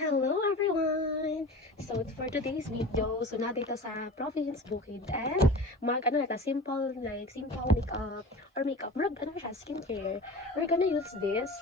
Hello everyone! So for today's video, so nandito sa province Bukid and simple makeup or makeup, siya, skincare. We're gonna use this.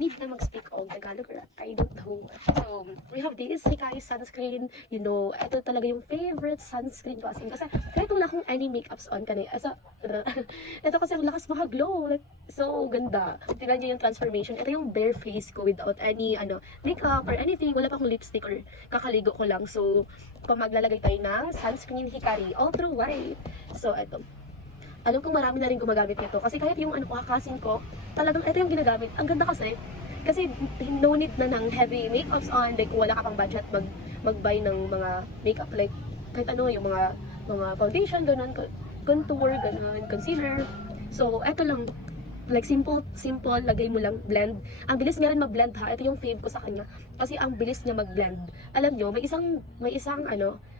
Need na mag-speak of Tagalog, or I don't know. So, we have this Hikari sunscreen. You know, ito talaga yung favorite sunscreen ko. Kasi kahit wala akong any makeups on kanina. Ito kasi ang lakas maka-glow. Like, so ganda. Tignan niyo yung transformation. Ito yung bare face ko without any makeup or anything. Wala pa akong lipstick or kakaligo ko lang. So, maglalagay tayo ng sunscreen Hikari Ultra White. So, ito. Alam kong marami na rin gumagamit nito. Kasi kahit yung kakasin ko, talagang ito yung ginagamit. Ang ganda kasi no need na ng heavy makeups on. Like, wala ka pang budget mag-buy ng mga makeup. Like, kahit yung mga foundation, ganun, contour, ganun, concealer. So, ito lang. Like, simple, lagay mo lang, blend. Ang bilis niya rin mag-blend ha. Ito yung fave ko sa kanya. Kasi ang bilis niya mag-blend. Alam nyo, may isang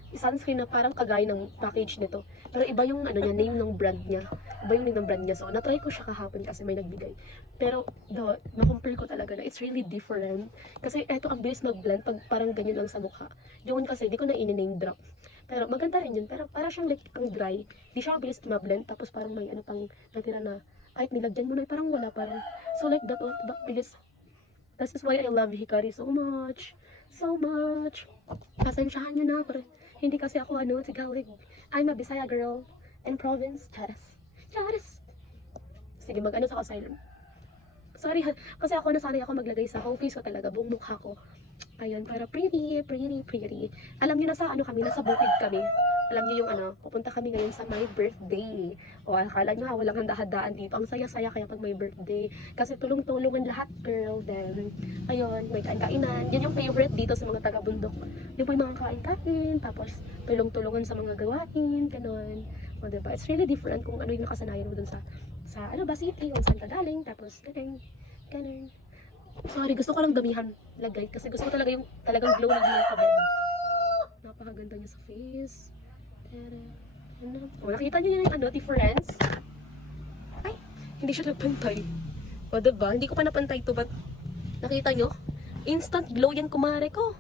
sunscreen na parang kagaya ng package nito. Pero iba yung name ng brand niya. Iba yung name ng brand niya. So, na-try ko siya kahapon kasi may nagbigay. Pero, na-compare ko talaga na it's really different. Kasi eto ang bilis mag-blend pag parang ganyan lang sa mukha. Yung kasi, di ko na in-name drop. Pero maganda rin yun. Pero parang siyang like, ang dry. Di siya mabilis ma-blend. Tapos parang may pang natira na kahit nilagyan mo na parang wala parang. So like that, bilis. This is why I love Hikari so much. So much. Pasensyahan nyo na. Pero hindi kasi ako Tagalog. I'm a Bisaya girl. And province. Charas. Sige, sa asylum. Sorry ha. Kasi nasanay ako maglagay sa whole face ko talaga. Buong mukha ko. Ayun, para pretty. Alam niyo nasa nasa bukid kami. Alam niyo yung pupunta kami ngayon sa my birthday. O, akala niyo walang handa-handaan dito. Ang saya-saya kaya pag may birthday. Kasi tulong-tulungan lahat, girl. Then, ayun, may kain-kainan. Yan yung favorite dito sa mga taga-bundok. Yung may mga kain-kain, tapos tulong-tulungan sa mga gawain, ganun. O, diba? It's really different kung ano yung nakasanayan mo dun sa city, kung saan ka galing, tapos ganun. Sorry, gusto ko lang damihan lagay kasi gusto ko talaga yung talagang glow na yung kabed. Napakaganda niya sa face. Nakita niyo yung difference? Ay, hindi siya nagpantay. O diba? Hindi ko pa napantay to, but nakita niyo? Instant glow yan, kumare ko.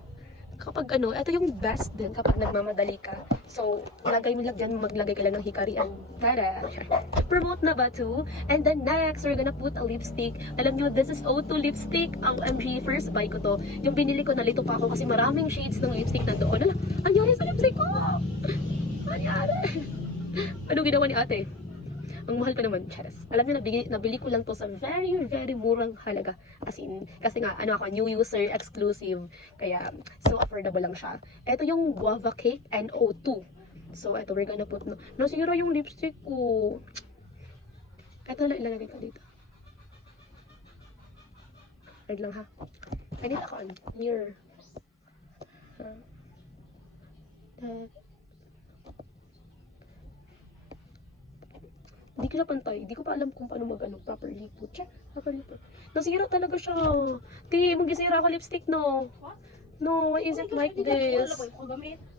Kapag ito yung best din kapag nagmamadali ka. So, maglagay ka lang ng Hikari and tara! Promote na ba to? And then next, we're gonna put a lipstick. Alam nyo, this is O2 lipstick. Ang MG first buy ko to. Yung binili ko, nalito pa ako kasi maraming shades ng lipstick na doon. Anyari sa lipstick ko? Anyari? Ano ginawa ni ate? Ang mahal pa naman, charas. Alam niyo, nabili ko lang to sa very, very murang halaga. As in, kasi nga, new user, exclusive. Kaya, so affordable lang siya. Ito yung Guava Cake and O2. So, ito, we're gonna put, nasira yung lipstick ko. Ito, ilalagay ko dito. Wait lang ha. I need ako, mirror. Hindi ko siya pantay. Hindi ko pa alam kung paano properly put. Properly put. Nasira talaga siya. Di, magisira ka lipstick, no? No, why is it like this?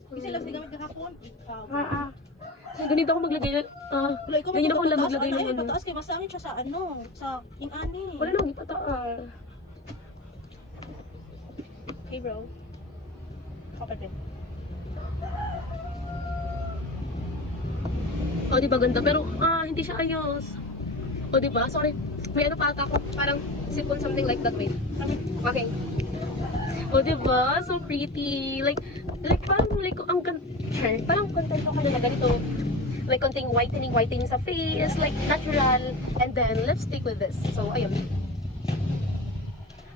Kasi lang gamit kahapon. Ganito ako maglagay ng, ganyan ako lang maglagay ng Pataas kayo, masangit siya sa ingani. Wala nang ipataas. Hey bro. Kapatid. O, diba ganda? Pero, hindi siya ayos. O, diba? Sorry. May pa ata ako. Parang sipon, something like that. Wait. Okay. O, diba? So pretty. Like, parang, ang parang content ako na ganito. Like, konting whitening sa face. Like, natural. And then, lipstick with this. So, ayun.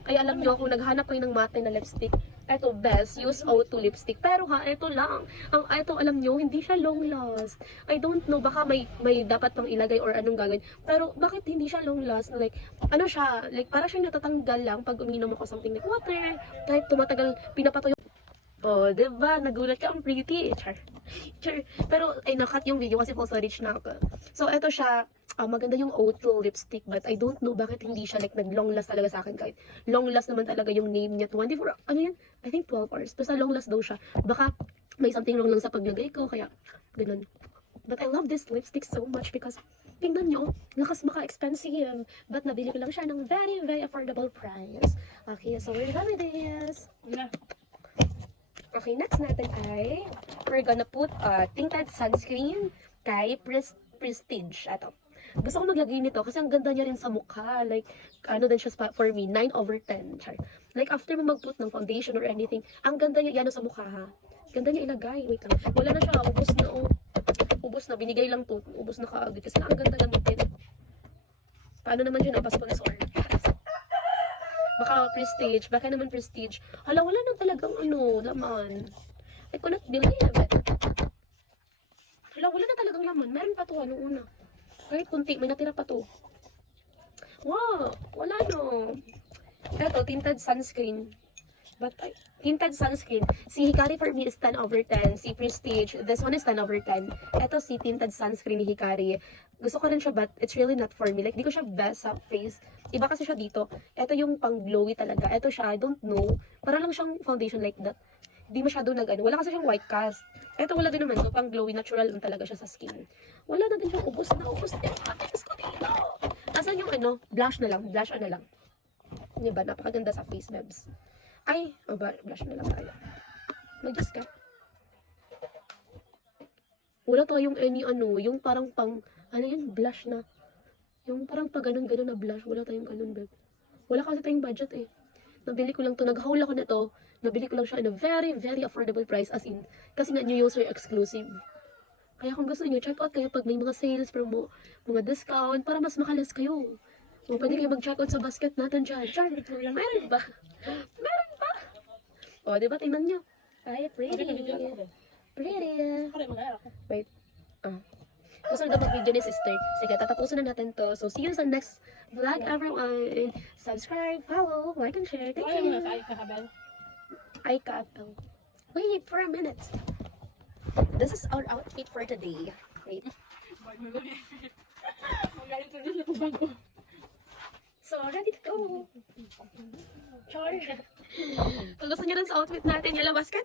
Kaya alam nyo, kung naghanap kayo ng matte na lipstick, eto best, use O2 lipstick. Pero eto lang. Eto alam nyo, hindi siya long last. I don't know, baka may dapat pang ilagay or anong gagawin. Pero bakit hindi siya long last? Like, siya, like para siyang natatanggal lang pag uminom ako something like water. Kahit tumatagal, pinapatuyo. Oh, diba? Nagulat ka, ang pretty. Char. Pero, ay, nakat yung video kasi full storage na ako. So, eto siya. Maganda yung O2 lipstick, but I don't know bakit hindi siya like nag-long last talaga sa akin. Kahit long last naman talaga yung name niya. 24, yan? I think 12 hours. Basta long last daw siya. Baka may something wrong lang sa paglagay ko, kaya ganun. But I love this lipstick so much because tingnan nyo, lakas baka expensive. But nabili ko lang siya ng very, very affordable price. Okay, so we're done with this. Na. Okay, next natin ay, we're gonna put tinted sunscreen kay Prestige. Ato. Gusto ko maglagay nito kasi ang ganda niya rin sa mukha. Like, ano din siya for me, 9/10. Char. Like, after mo mag-put ng foundation or anything, ang ganda niya yan sa mukha, ha. Ganda niya ilagay. Wait lang. Wala na siya. Ubus na, oh. Ubus na. Binigay lang to. Ubus na kaagad. Kasi ang ganda gamitin. Paano naman siya napasponsor? Baka Prestige. Baka naman Prestige. Hala, wala na talagang ano, laman. I cannot believe it. Hala, wala na talagang laman. Meron pa to, ano una. Kahit kunti, may natira pa to. Wow, wala no. Ito, tinted sunscreen. But, tinted sunscreen. Si Hikari for me is 10/10. Si Prestige, this one is 10/10. Ito si tinted sunscreen ni Hikari. Gusto ko rin siya, but it's really not for me. Like, di ko siya best sa face. Iba kasi siya dito. Ito yung pang glowy talaga. Ito siya, I don't know. Para lang siyang foundation like that. Di masyado nag-ano. Wala kasi siyang white cast. Ito wala din naman. So, pang glowy, natural lang talaga siya sa skin. Wala na din siyang ubos na. Ubos na. Tapos ko dito. Asan yung ano? Blush na lang. Blush na lang. Diba? Napakaganda sa face, mebs. Ay, blush na lang tayo. Mag-just ka. Wala tayong any ano, yung parang pang, ano yan, blush na. Yung parang pa ganun-ganun na blush. Wala tayong ganun, babe. Wala kasi tayong budget eh. Nabili ko lang to, nag-haul ako nito. Nabili ko lang siya in a very, very affordable price. As in, kasi nga new user exclusive. Kaya kung gusto niyo, check out kayo pag may mga sales, promo, mga discount, para mas makalas kayo. O, pwede kayo mag-check out sa basket natin dyan. Char, meron ba? Meron ba? O, diba? Tingnan nyo. Ay, pretty. Pretty. Wait. Gusto na mag-video ni sister. Sige, tatapusin na natin to. So, see you sa next vlog, everyone. Subscribe, follow, like, and share. Thank you. Ay, kaapel. Wait for a minute. This is our outfit for today. Wait. So, ready to go. Char. Kung gusto nyo rin sa outfit natin, yellow basket.